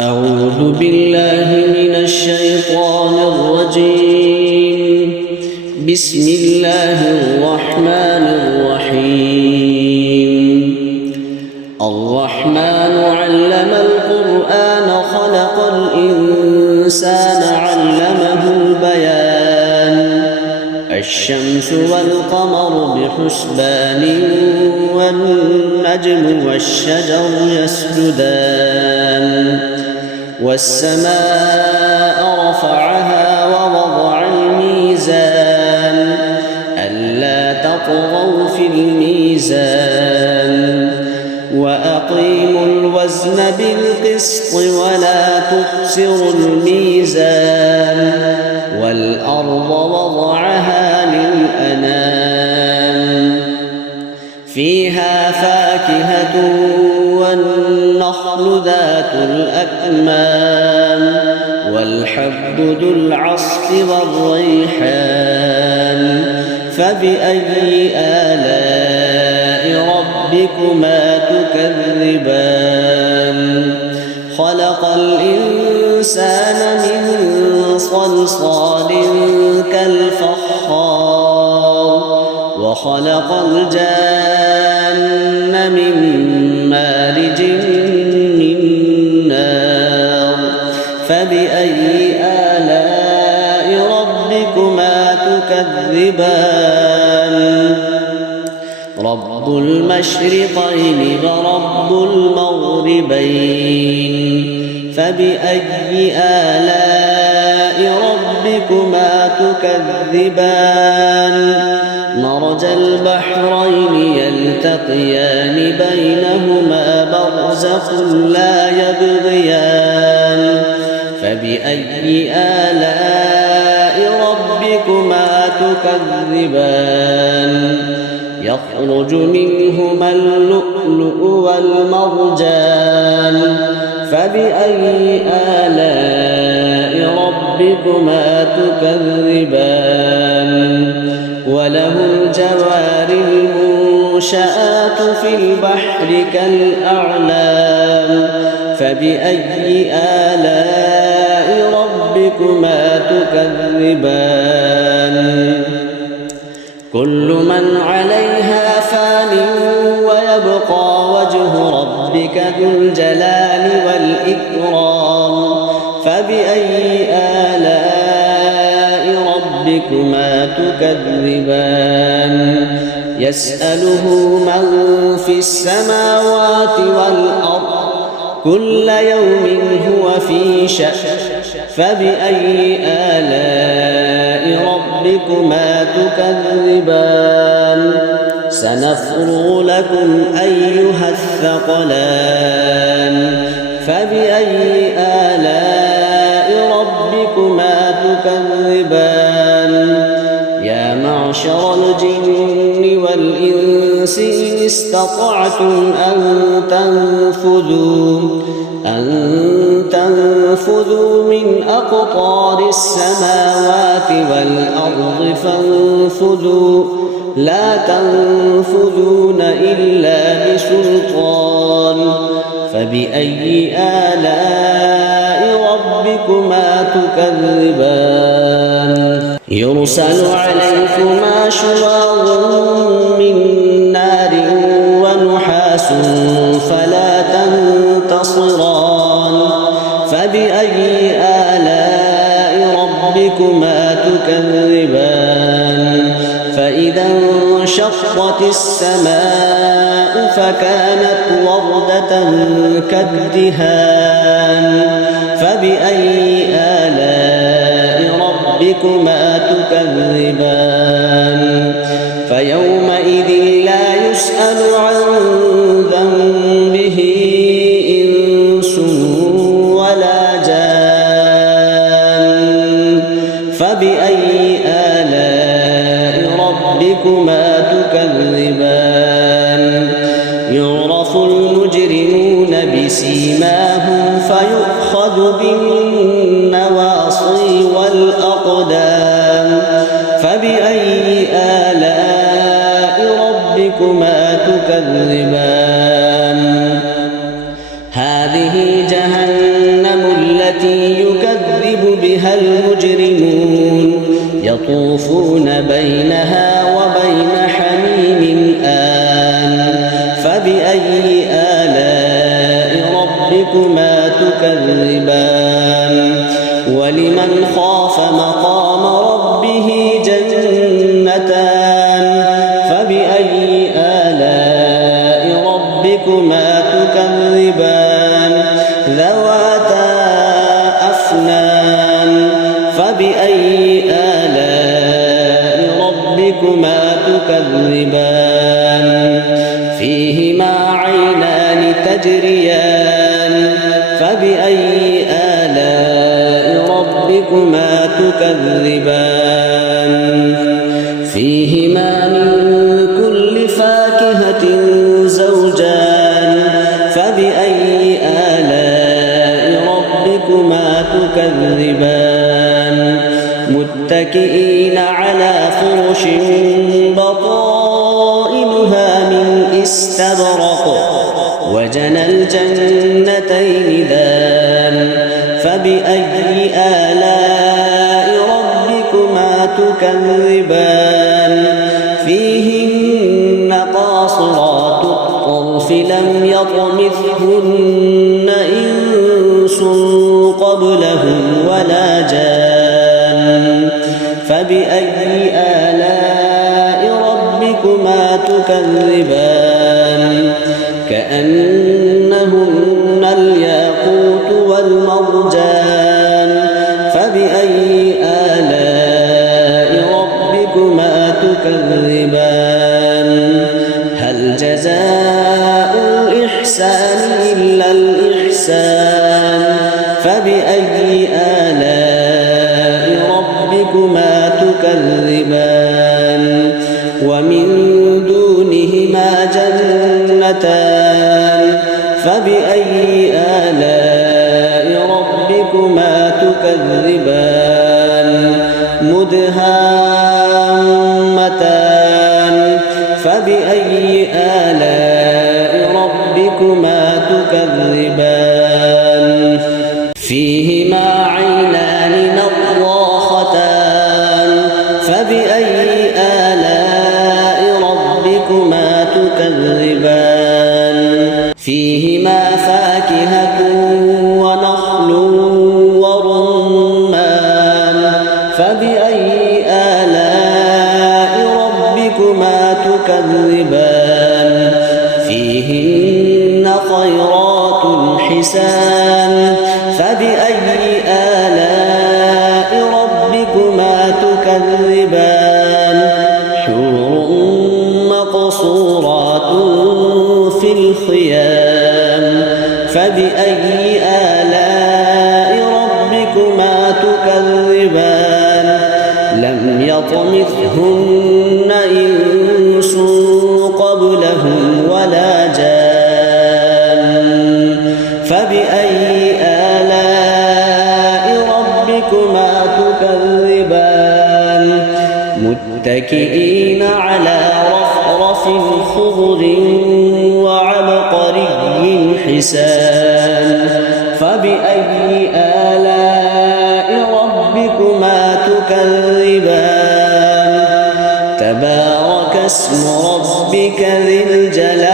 أعوذ بالله من الشيطان الرجيم. بسم الله الرحمن الرحيم. الرحمن علم القرآن خلق الإنسان علمه البيان. الشمس والقمر بحسبان والنجم والشجر يسجدان والسماء رفعها ووضع الميزان ألا تطغوا في الميزان وأقيموا الوزن بالقسط ولا تخسروا الميزان والأرض وضعها للأنام فيها فاكهة والنخل ذات الأكمام والحب ذو العصف والريحان فبأي آلاء ربكما تكذبان خلق الإنسان من صلصال كالفخار وخلق الجان من مارج من نار فبأي آلاء ربكما تكذبان رب المشرقين ورب المغربين فبأي آلاء ربكما تكذبان مرج البحرين يلتقيان بينهما برزخ لا يبغيان فبأي آلاء ربكما تكذبان يخرج منهما اللؤلؤ والمرجان فبأي آلاء ربكما تكذبان وله الجوار المنشآت في البحر كالأعلام فبأي آلاء ربكما تكذبان كل من عليها فان ويبقى وجه ربك ذو الجلال والإكرام فبأي آلاء ربكما تكذبان يسأله من في السماوات والأرض كل يوم هو في شأن فبأي آلاء ربكما تكذبان سنفرغ لكم أيها الثقلان فبأي آلاء ربكما تكذبان يا معشر الجن والإنس إن استطعتم أن تنفذوا من أقطار السماوات والأرض فانفذوا لا تنفذون إلا بسلطان فبأي آلاء ربكما تكذبان يرسل عليكما شواظ من نار ونحاس فلا تنتصران فبأي آلاء ربكما تكذبان فإذا انشقت السماء فكانت وردة كالدهان فبأي آلاء ربكما تكذبان فيومئذ لا يسأل عن ذنبه إنس ولا جان فبأي آلاء ربكما تكذبان يعرف المجرمون بسيماهم فيؤخذ بالنواصي والأقدام فبأي آلاء ربكما تكذبان هذه جهنم التي يكذب بها المجرمون يطوفون بينها وبين حميم آن فبأي آلاء ربكما تكذبان ولمن خاف مقام ربه جنتان فبأي آلاء ربكما تكذبان ذواتا أفنان فبأي آلاء ربكما تكذبان فيهما عينان تجريان فبأي آلاء ربكما تكذبان فيهما من كل فاكهة زوجان فبأي آلاء ربكما تكذبان متكئين على فرش بطائنها من استبرق وجنى الجنتين دان فبأي آلاء ربكما تكذبان فيهن قاصرات الطرف لم يطمثهن إنس قبلهم ولا جان فبأي آلاء ربكما تكذبان كأنهن الياقوت والمرجان فبأي آلاء ربكما تكذبان هل جزاء الإحسان إلا الإحسان فبأي آلاء ربكما تكذبان ومن دونهما جنتان فبأي آلاء ربكما تكذبان مدهامتان فبأي آلاء ربكما تكذبان فيهما عينان نضاختان فبأي آلاء ربكما تكذبان فيهما فاكهة ونخل ورمان فبأي آلاء ربكما تكذبان فيهن خيرات حسان فبأي آلاء ربكما تكذبان حور مقصورات في الخيام فبأي آلاء ربكما تكذبان لم يطمثهن إنس قبلهم ولا جان فبأي آلاء ربكما تكذبان متكئين على رفرف خضر وعبقري حسان فبأي آلاء ربكما تكذبان تبارك اسم ربك ذي الجلال